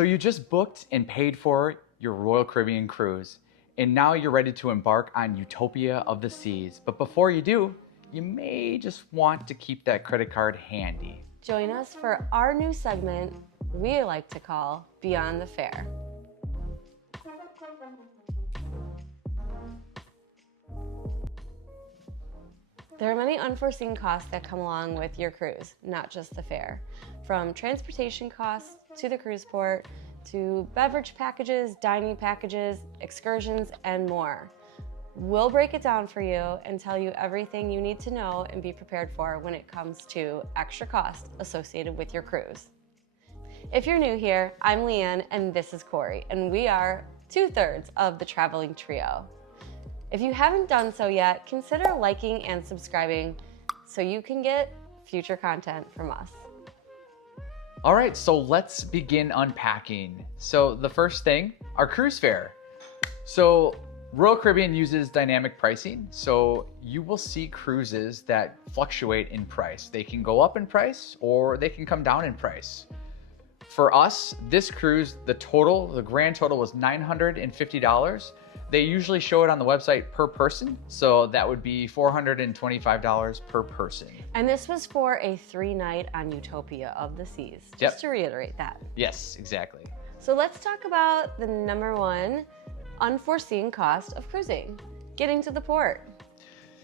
So you just booked and paid for your Royal Caribbean cruise, and now you're ready to embark on Utopia of the Seas. But before you do, you may just want to keep that credit card handy. Join us for our new segment we like to call Beyond the Fare. There are many unforeseen costs that come along with your cruise, not just the fare. From transportation costs to the cruise port, to beverage packages, dining packages, excursions, and more. We'll break it down for you and tell you everything you need to know and be prepared for when it comes to extra costs associated with your cruise. If you're new here, I'm Leanne and this is Corey, and we are 2/3 of the traveling trio. If you haven't done so yet, consider liking and subscribing so you can get future content from us. All right, so let's begin unpacking. So the first thing, our cruise fare. So Royal Caribbean uses dynamic pricing, so you will see cruises that fluctuate in price. They can go up in price or they can come down in price. For us, this cruise, the grand total was $950. They usually show it on the website per person, so that would be $425 per person. And this was for a 3-night on Utopia of the Seas, just to reiterate that. Yes, exactly. So let's talk about the number one unforeseen cost of cruising, getting to the port.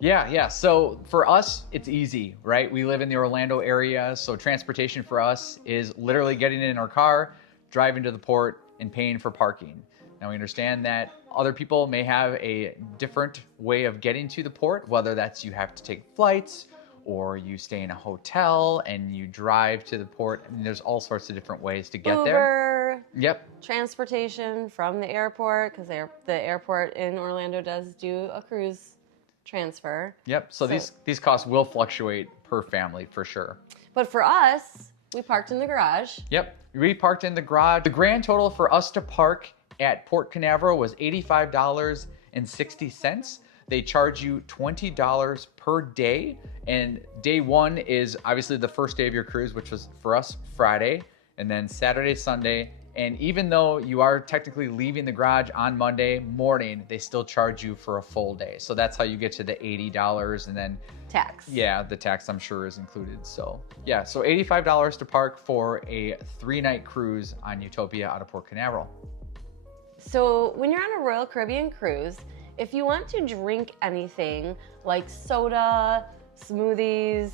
Yeah. So for us, it's easy, right? We live in the Orlando area, so transportation for us is literally getting in our car, driving to the port, and paying for parking. Now we understand that other people may have a different way of getting to the port, whether that's you have to take flights or you stay in a hotel and you drive to the port. I mean, there's all sorts of different ways to get there. Uber. Yep. Transportation from the airport, because the airport in Orlando does do a cruise transfer. Yep. So these costs will fluctuate per family for sure. But for us, we parked in the garage. Yep. We parked in the garage. The grand total for us to park at Port Canaveral was $85.60. They charge you $20 per day. And day one is obviously the first day of your cruise, which was for us Friday, and then Saturday, Sunday. And even though you are technically leaving the garage on Monday morning, they still charge you for a full day. So that's how you get to the $80, and then tax. Yeah, the tax I'm sure is included. So yeah, so $85 to park for a 3-night cruise on Utopia out of Port Canaveral. So when you're on a Royal Caribbean cruise, if you want to drink anything like soda, smoothies,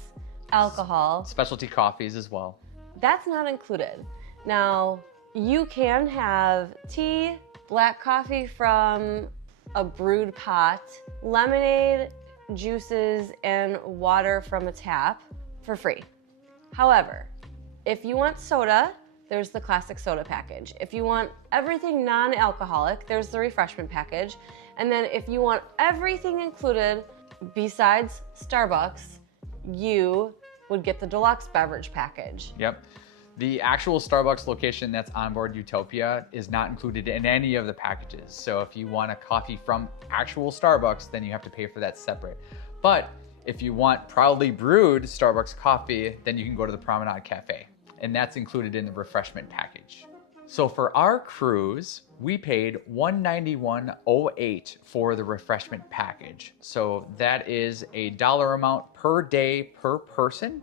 alcohol, specialty coffees as well, that's not included. Now, you can have tea, black coffee from a brewed pot, lemonade, juices, and water from a tap for free. However, if you want soda, there's the classic soda package. If you want everything non-alcoholic, there's the refreshment package. And then if you want everything included besides Starbucks, you would get the deluxe beverage package. Yep. The actual Starbucks location that's on board Utopia is not included in any of the packages. So if you want a coffee from actual Starbucks, then you have to pay for that separate. But if you want proudly brewed Starbucks coffee, then you can go to the Promenade Cafe, and that's included in the refreshment package. So for our cruise, we paid $191.08 for the refreshment package. So that is a dollar amount per day per person.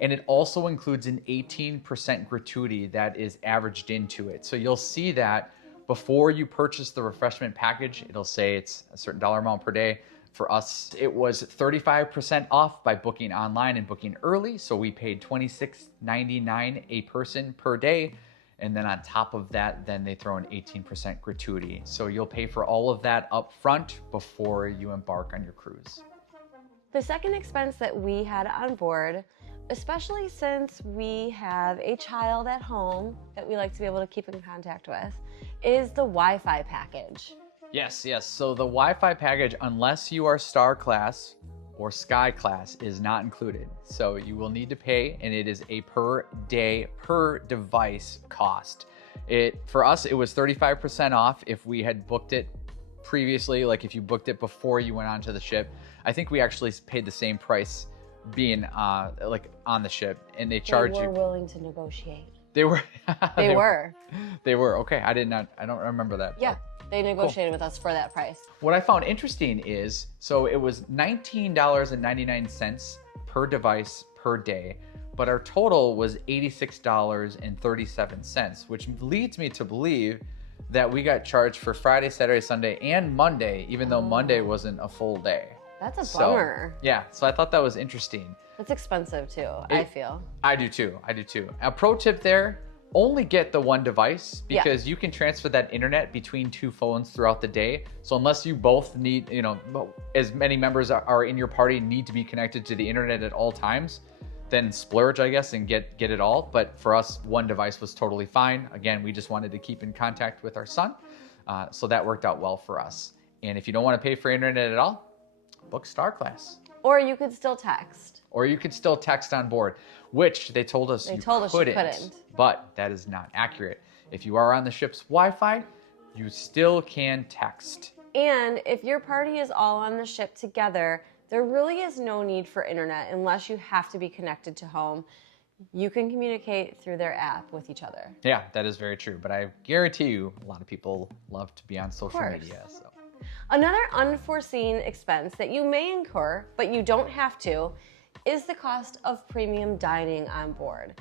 And it also includes an 18% gratuity that is averaged into it. So you'll see that before you purchase the refreshment package, it'll say it's a certain dollar amount per day. For us, it was 35% off by booking online and booking early. So we paid $26.99 a person per day. And then on top of that, then they throw an 18% gratuity. So you'll pay for all of that up front before you embark on your cruise. The second expense that we had on board, especially since we have a child at home that we like to be able to keep in contact with, is the Wi-Fi package. Yes. So the Wi-Fi package, unless you are Star Class or Sky Class, is not included. So you will need to pay, and it is a per day, per device cost. For us, it was 35% off if we had booked it previously, like if you booked it before you went onto the ship. I think we actually paid the same price being like on the ship, and they charge you. We're willing to negotiate. They were. They were. They were. Okay, I don't remember that. Yeah, they negotiated with us for that price. What I found interesting is, so it was $19.99 per device per day, but our total was $86.37, which leads me to believe that we got charged for Friday, Saturday, Sunday, and Monday, even though Monday wasn't a full day. That's a bummer. Yeah, so I thought that was interesting. It's expensive too, I feel. I do too. A pro tip there, only get the one device because you can transfer that internet between two phones throughout the day. So unless you both need, as many members are in your party need to be connected to the internet at all times, then splurge, I guess, and get it all. But for us, one device was totally fine. Again, we just wanted to keep in contact with our son. So that worked out well for us. And if you don't want to pay for internet at all, book Star Class. Or you could still text. Or you could still text on board, which they told us you couldn't. But that is not accurate. If you are on the ship's Wi-Fi, you still can text. And if your party is all on the ship together, there really is no need for internet unless you have to be connected to home. You can communicate through their app with each other. Yeah, that is very true. But I guarantee you, a lot of people love to be on social media. So. Another unforeseen expense that you may incur, but you don't have to, is the cost of premium dining on board.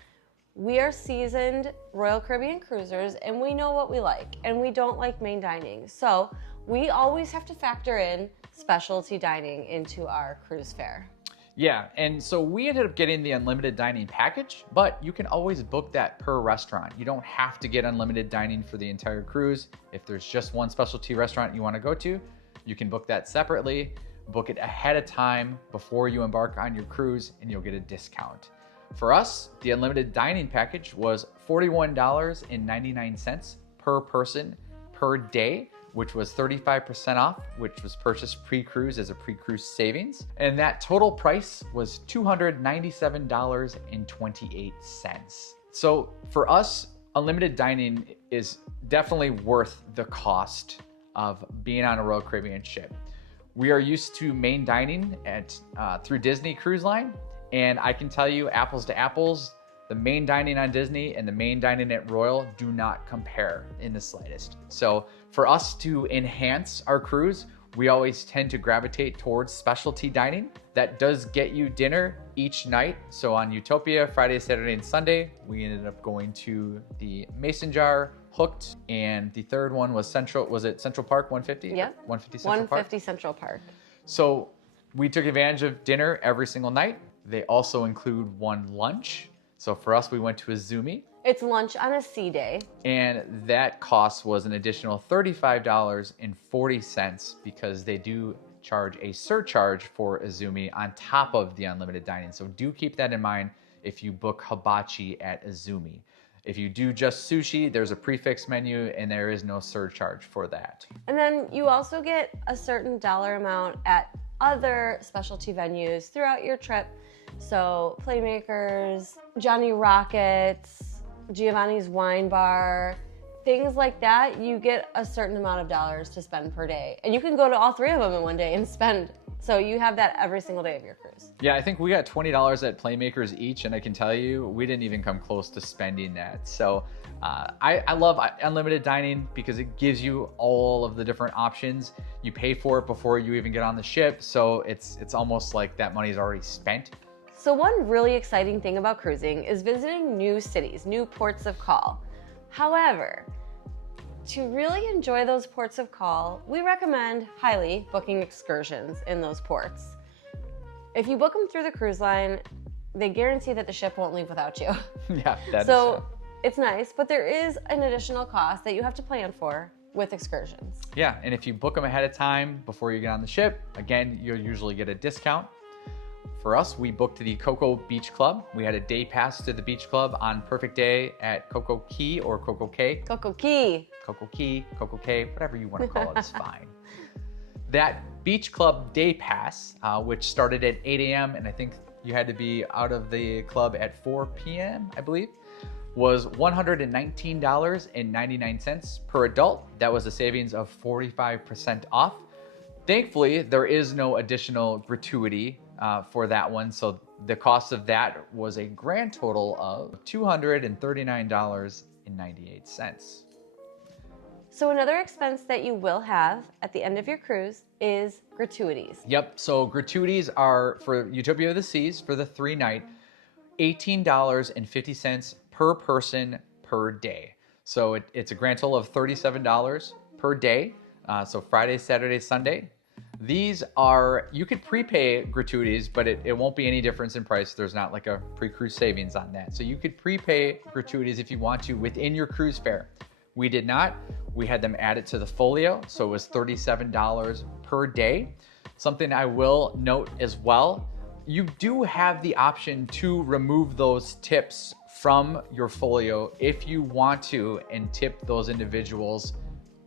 We are seasoned Royal Caribbean cruisers and we know what we like, and we don't like main dining. So we always have to factor in specialty dining into our cruise fare. Yeah, and so we ended up getting the unlimited dining package, but you can always book that per restaurant. You don't have to get unlimited dining for the entire cruise. If there's just one specialty restaurant you want to go to, you can book that separately. Book it ahead of time before you embark on your cruise and you'll get a discount. For us, the unlimited dining package was $41.99 per person per day, which was 35% off, which was purchased pre-cruise as a pre-cruise savings. And that total price was $297.28. So for us, unlimited dining is definitely worth the cost of being on a Royal Caribbean ship. We are used to main dining through Disney Cruise Line, and I can tell you, apples to apples, the main dining on Disney and the main dining at Royal do not compare in the slightest. So for us to enhance our cruise, we always tend to gravitate towards specialty dining. That does get you dinner each night. So on Utopia, Friday, Saturday, and Sunday, we ended up going to the Mason Jar, Hooked, and the third one was Central Park 150? Yeah. 150 Central Park? 150 Central Park. So we took advantage of dinner every single night. They also include one lunch. So for us, we went to Izumi. It's lunch on a sea day. And that cost was an additional $35.40 because they do charge a surcharge for Izumi on top of the unlimited dining. So do keep that in mind if you book Hibachi at Izumi. If you do just sushi, there's a prefix menu and there is no surcharge for that. And then you also get a certain dollar amount at other specialty venues throughout your trip. So Playmakers, Johnny Rockets, Giovanni's Wine Bar, things like that, you get a certain amount of dollars to spend per day. And you can go to all three of them in one day and spend. So you have that every single day of your cruise. Yeah, I think we got $20 at Playmakers each, and I can tell you, we didn't even come close to spending that. So I love unlimited dining because it gives you all of the different options. You pay for it before you even get on the ship, so it's almost like that money is already spent. So one really exciting thing about cruising is visiting new cities, new ports of call. However, to really enjoy those ports of call, we recommend highly booking excursions in those ports. If you book them through the cruise line, they guarantee that the ship won't leave without you. Yeah, that so is it's nice, but there is an additional cost that you have to plan for with excursions. Yeah, and if you book them ahead of time before you get on the ship, again, you'll usually get a discount. For us, we booked the Coco Beach Club. We had a day pass to the beach club on perfect day at Coco Key or Coco Cay. Coco Key. Coco Key, Coco Cay, whatever you want to call it is fine. That beach club day pass, which started at 8 a.m. and I think you had to be out of the club at 4 p.m., I believe, was $119.99 per adult. That was a savings of 45% off. Thankfully, there is no additional gratuity for that one, so The cost of that was a grand total of $239.98. So another expense that you will have at the end of your cruise is gratuities. Yep, so gratuities are for Utopia of the Seas for the 3-night, $18.50 per person per day. So it's a grand total of $37 per day. So Friday, Saturday, Sunday. These are, you could prepay gratuities, but it won't be any difference in price. There's not like a pre-cruise savings on that. So you could prepay gratuities if you want to within your cruise fare. We did not. We had them added to the folio, so it was $37 per day. Something I will note as well, you do have the option to remove those tips from your folio if you want to and tip those individuals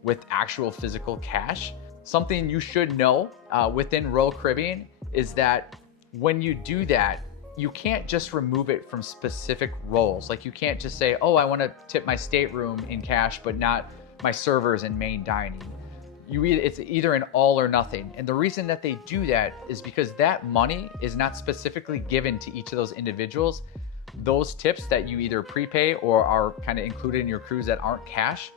with actual physical cash. Something you should know within Royal Caribbean is that when you do that, you can't just remove it from specific roles. Like you can't just say, oh, I want to tip my stateroom in cash, but not my servers and main dining. It's either an all or nothing. And the reason that they do that is because that money is not specifically given to each of those individuals. Those tips that you either prepay or are kind of included in your cruise that aren't cash,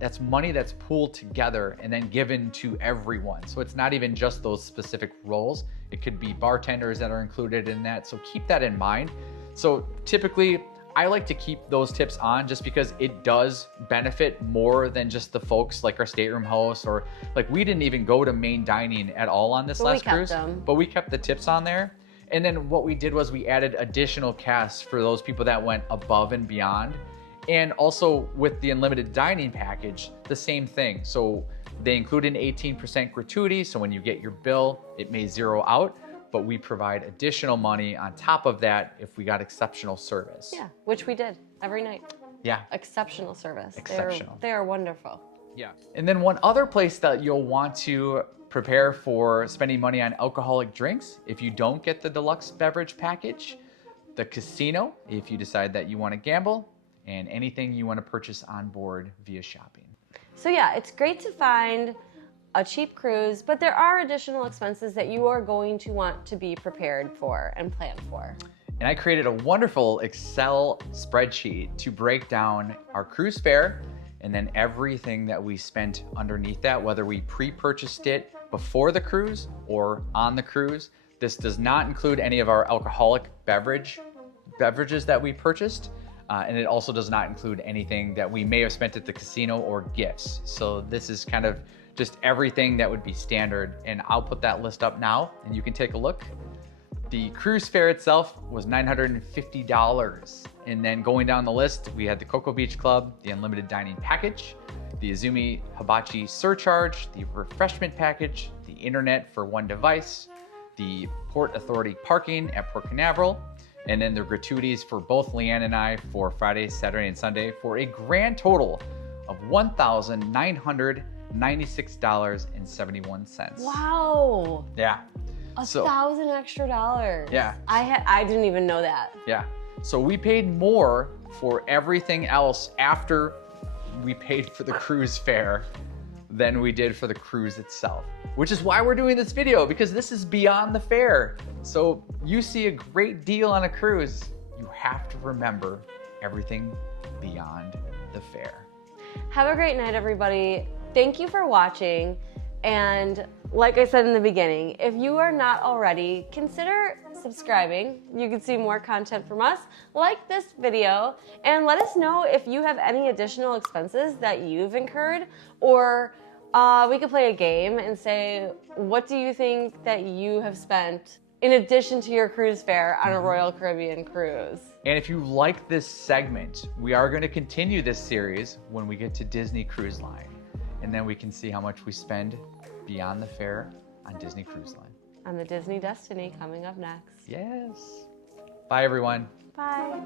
that's money that's pooled together and then given to everyone. So it's not even just those specific roles. It could be bartenders that are included in that. So keep that in mind. So typically I like to keep those tips on just because it does benefit more than just the folks like our stateroom hosts, or like we didn't even go to main dining at all on this last cruise, but we kept the tips on there. And then what we did was we added additional cash for those people that went above and beyond. And also with the unlimited dining package, the same thing. So they include an 18% gratuity. So when you get your bill, it may zero out, but we provide additional money on top of that if we got exceptional service. Yeah, which we did every night. Yeah. Exceptional service. Exceptional. They are wonderful. Yeah. And then one other place that you'll want to prepare for spending money on alcoholic drinks, if you don't get the deluxe beverage package, the casino, if you decide that you want to gamble, and anything you want to purchase on board via shopping. So yeah, it's great to find a cheap cruise, but there are additional expenses that you are going to want to be prepared for and plan for. And I created a wonderful Excel spreadsheet to break down our cruise fare and then everything that we spent underneath that, whether we pre-purchased it before the cruise or on the cruise. This does not include any of our alcoholic beverages that we purchased. And it also does not include anything that we may have spent at the casino or gifts. So this is kind of just everything that would be standard. And I'll put that list up now and you can take a look. The cruise fare itself was $950. And then going down the list, we had the Cocoa Beach Club, the unlimited dining package, the Izumi Hibachi surcharge, the refreshment package, the internet for one device, the Port Authority parking at Port Canaveral, and then the gratuities for both Leanne and I for Friday, Saturday, and Sunday for a grand total of $1,996.71. Wow. Yeah. $1,000 extra dollars. Yeah. I didn't even know that. Yeah. So we paid more for everything else after we paid for the cruise fare than we did for the cruise itself, which is why we're doing this video, because this is beyond the fare. So you see a great deal on a cruise, you have to remember everything beyond the fare. Have a great night, everybody. Thank you for watching. And like I said in the beginning, if you are not already, consider subscribing. You can see more content from us. Like this video and let us know if you have any additional expenses that you've incurred, or we could play a game and say, what do you think that you have spent in addition to your cruise fare on a Royal Caribbean cruise? And if you like this segment, we are going to continue this series when we get to Disney Cruise Line. And then we can see how much we spend beyond the fare on Disney Cruise Line. On the Disney Destiny coming up next. Yes. Bye, everyone. Bye.